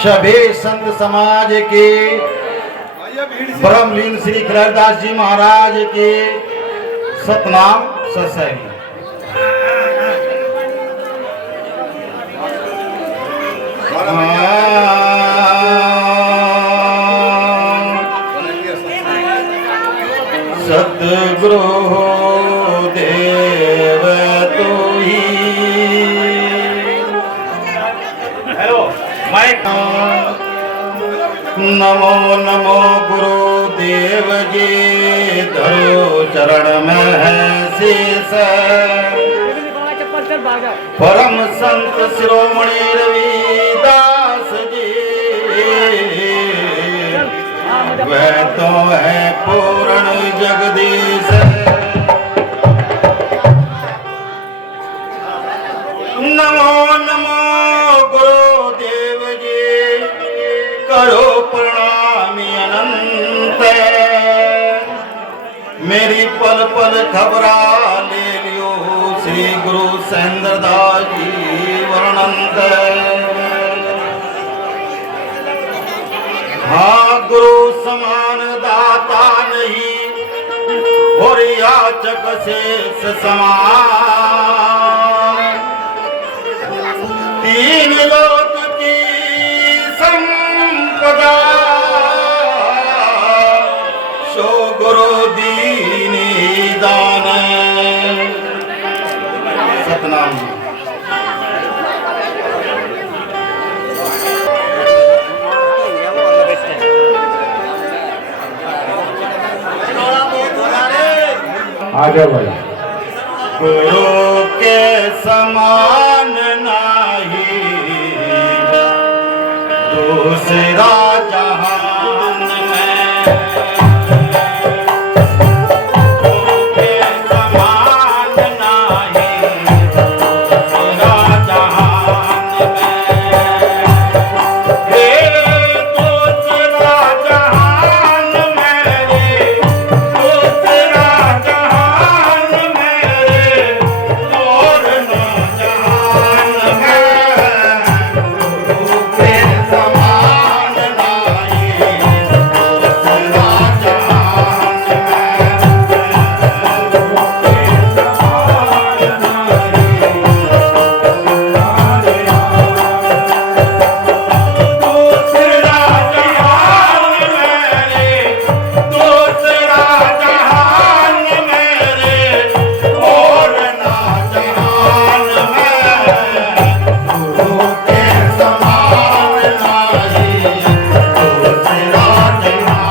सभी संत समाज के ब्रह्मलीन श्री खिलरदास जी महाराज के सतनाम सत्संग। सतगुरु देव तू ही। Hello mic. नमो नमो गुरुदेव जी, धरो चरण में है शीस। परम संत शिरोमणि रविदास जी, वह तो है पूर्ण जगदीश। नमो नमो गुरुदेव जी, करो प्रणामी अनंत। मेरी पल पल खबरा ले लियो, श्री गुरु सैंद्रदास जी वर्णंत। हाँ गुरु समान दाता नहीं, और याचक शेष समान। तीन लोक की संपदा, सो गुरु दीनी दान। सतनाम। आगे बढ़ा। गुरु के समान नहीं दूसरा जहान में। गुरु के समान नहीं दूसरा जहान में। दूसरा जहान में, दूसरा जहान में, और न जहान में। गुरु के समान नहीं दूसरा जहान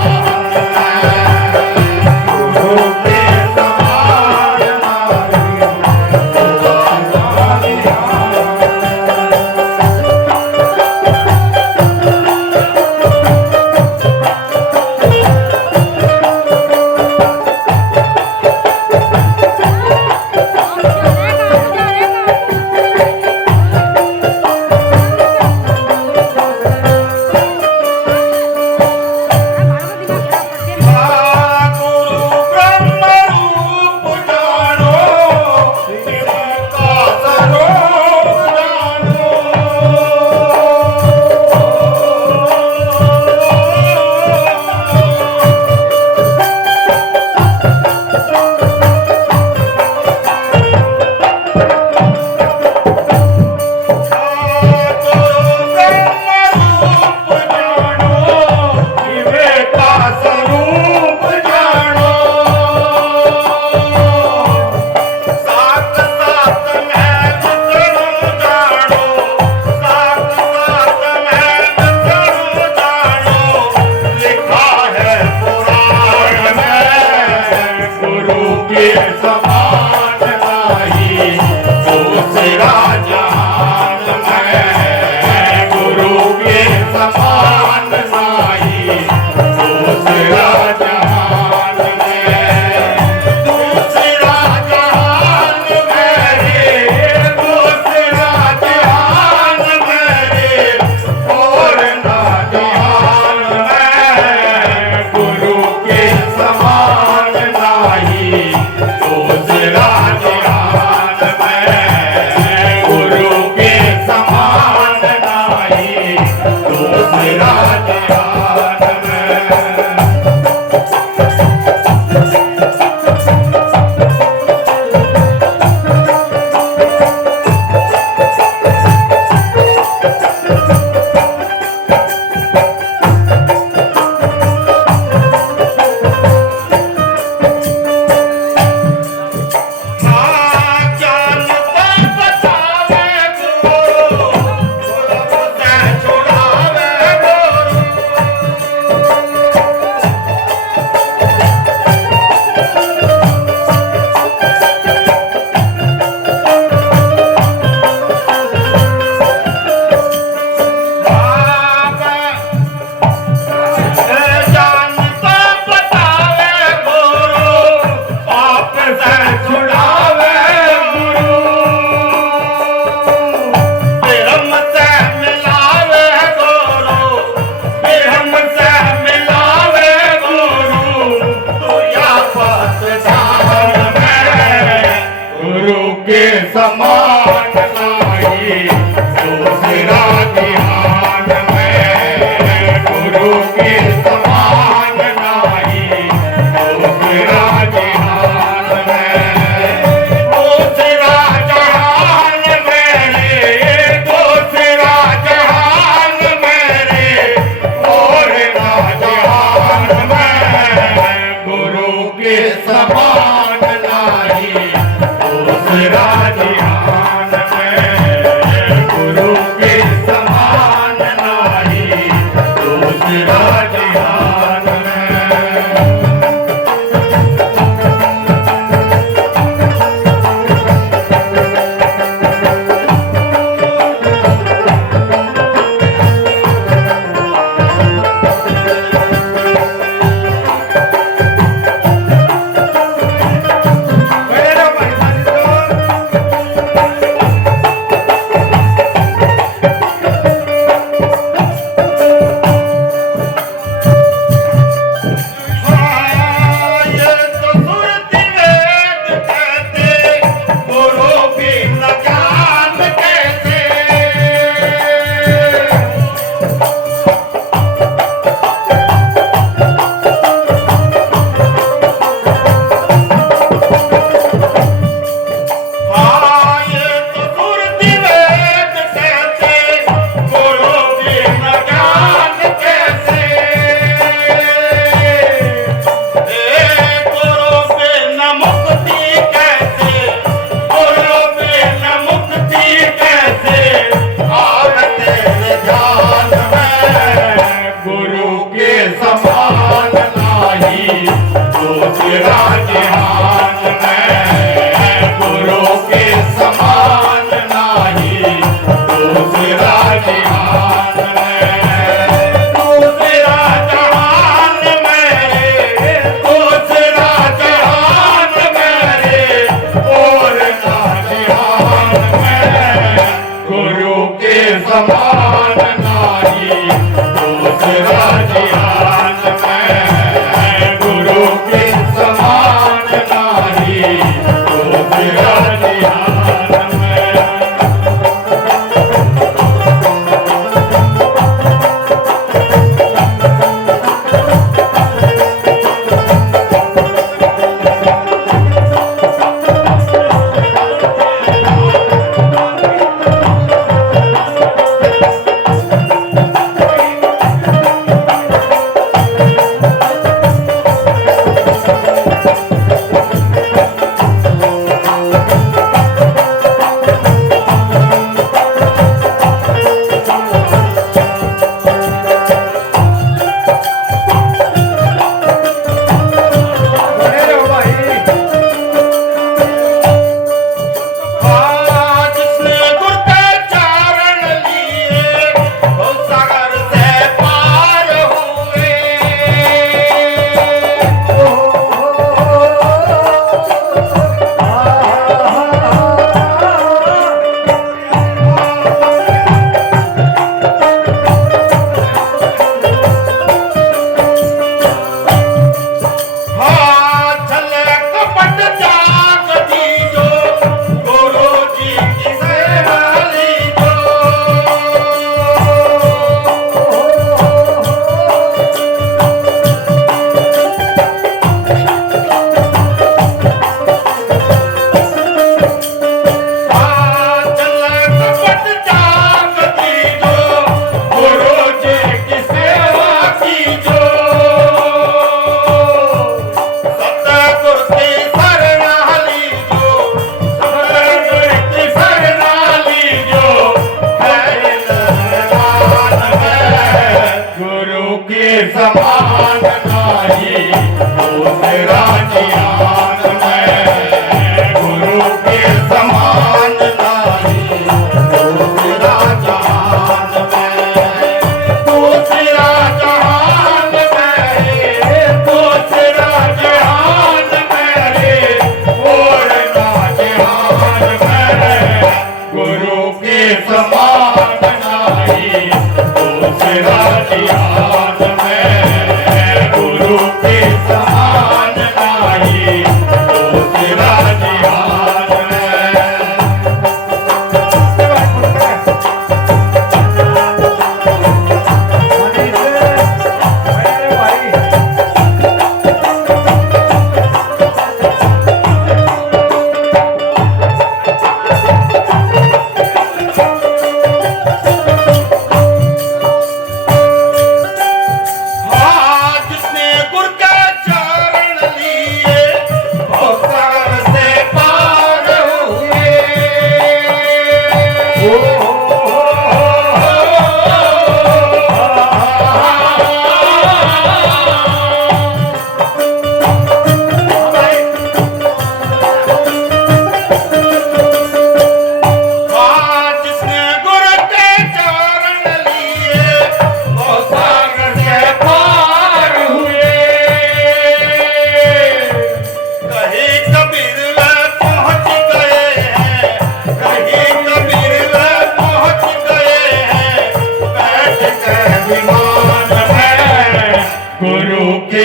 Lord.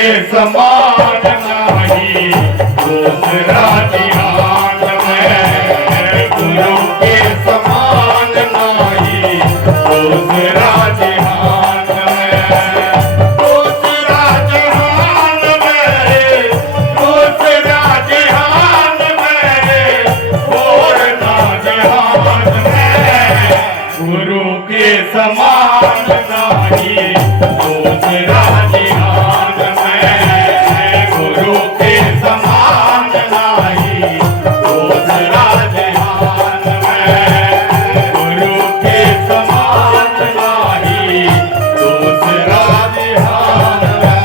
समान नहीं दूसरा जिहान में, गुरु के समान नहीं दूसरा जिहान में, दूसरा जहान में, दूसरा जिहान में, और ना जहान में, गुरु के समान नहीं दूसरा जिहान में, गुरु के समान नहीं दूसरा जिहान में, गुरु के समान नहीं दूसरा जिहान में।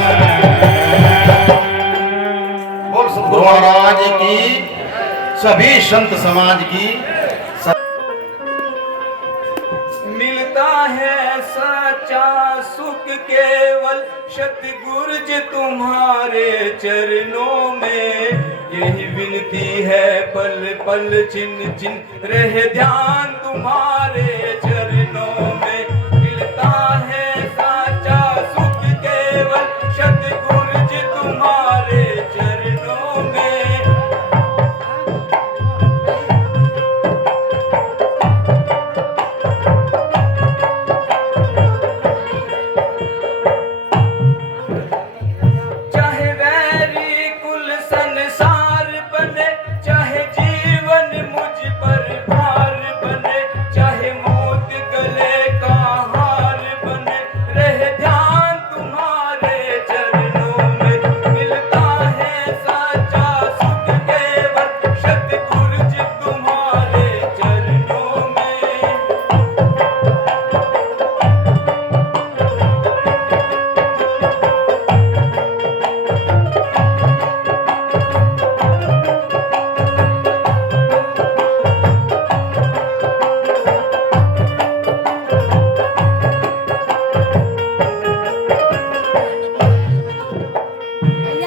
बोल सतगुरु महाराज की, सभी संत समाज की। मिलता है सच्चा सुख केवल सतगुरु जी तुम्हारे चरणों में, यही विनती है पल पल चिन्ह चिन्ह रहे ध्यान तुम्हारे चरणों में। मिलता है सच्चा सुख केवल सतगुरु जी तुम्हारे चरणों में। चाहे वैरी कुल संसार बने, चाहे जीवन मुझ पर भार बने, चाहे मौत गले का हार बने, रहे ध्यान तुम्हारे चरणों में। मिलता है सच्चा सुख केवल सतगुरु जी तुम्हारे चरणों में।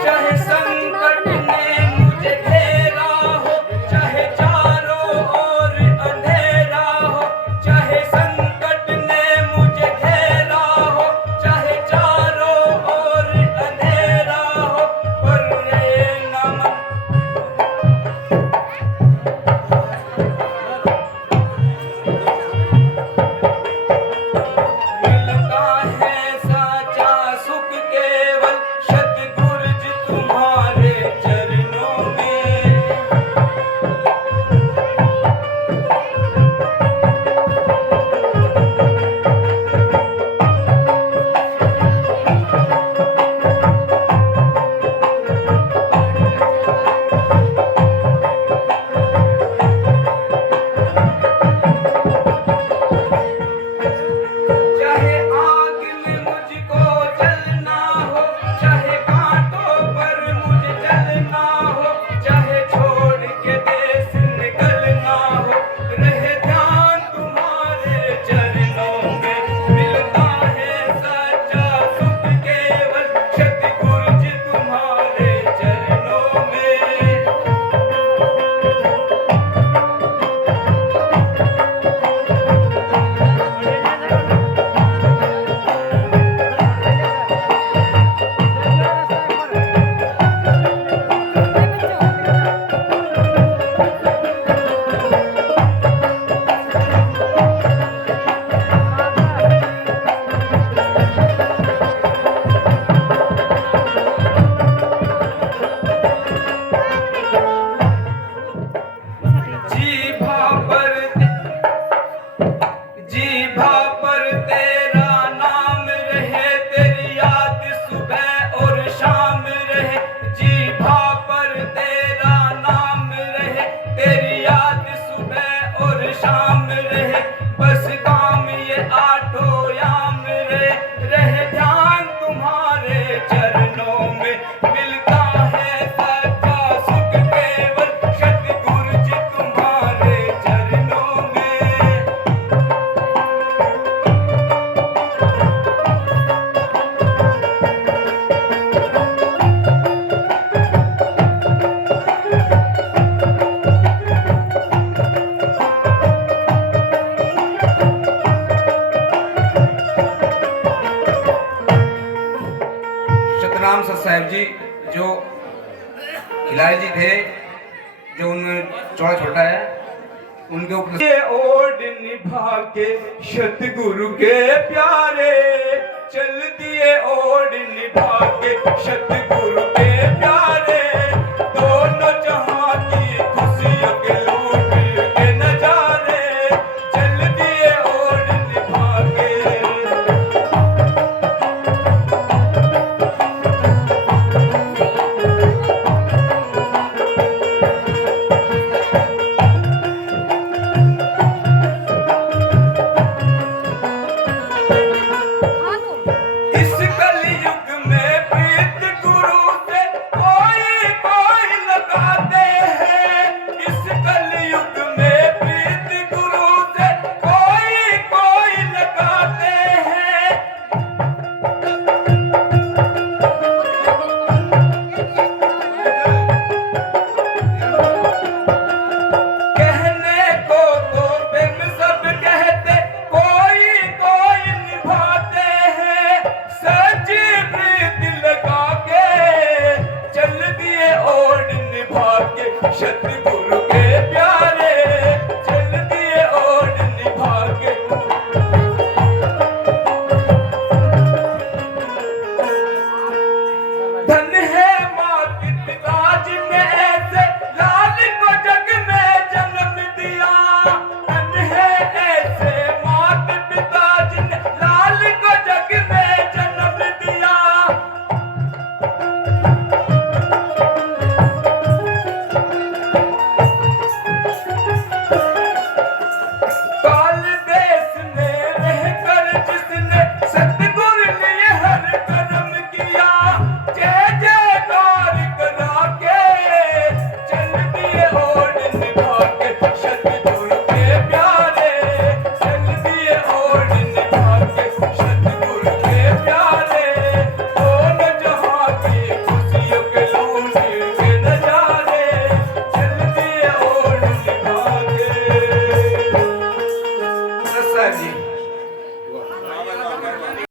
चाहे संकट ने मुझे घेरा हो, चाहे चारों ओर अंधेरा हो, चाहे संकट ने मुझे घेरा हो, चाहे चारों ओर अंधेरा हो, पर रे नमन मिलता है सच्चा सुख केवल सतगुरु जी तुम्हारे चरणों में। चाहे आग राम सत साहेब जी जो खिलाड़ी जी थे, जो उनमें चौड़ा छोटा है, उनके ऊपर ये ओढ़ निभा के सतगुरु के प्यारे, चल दिए ओढ़ निभा के सतगुरु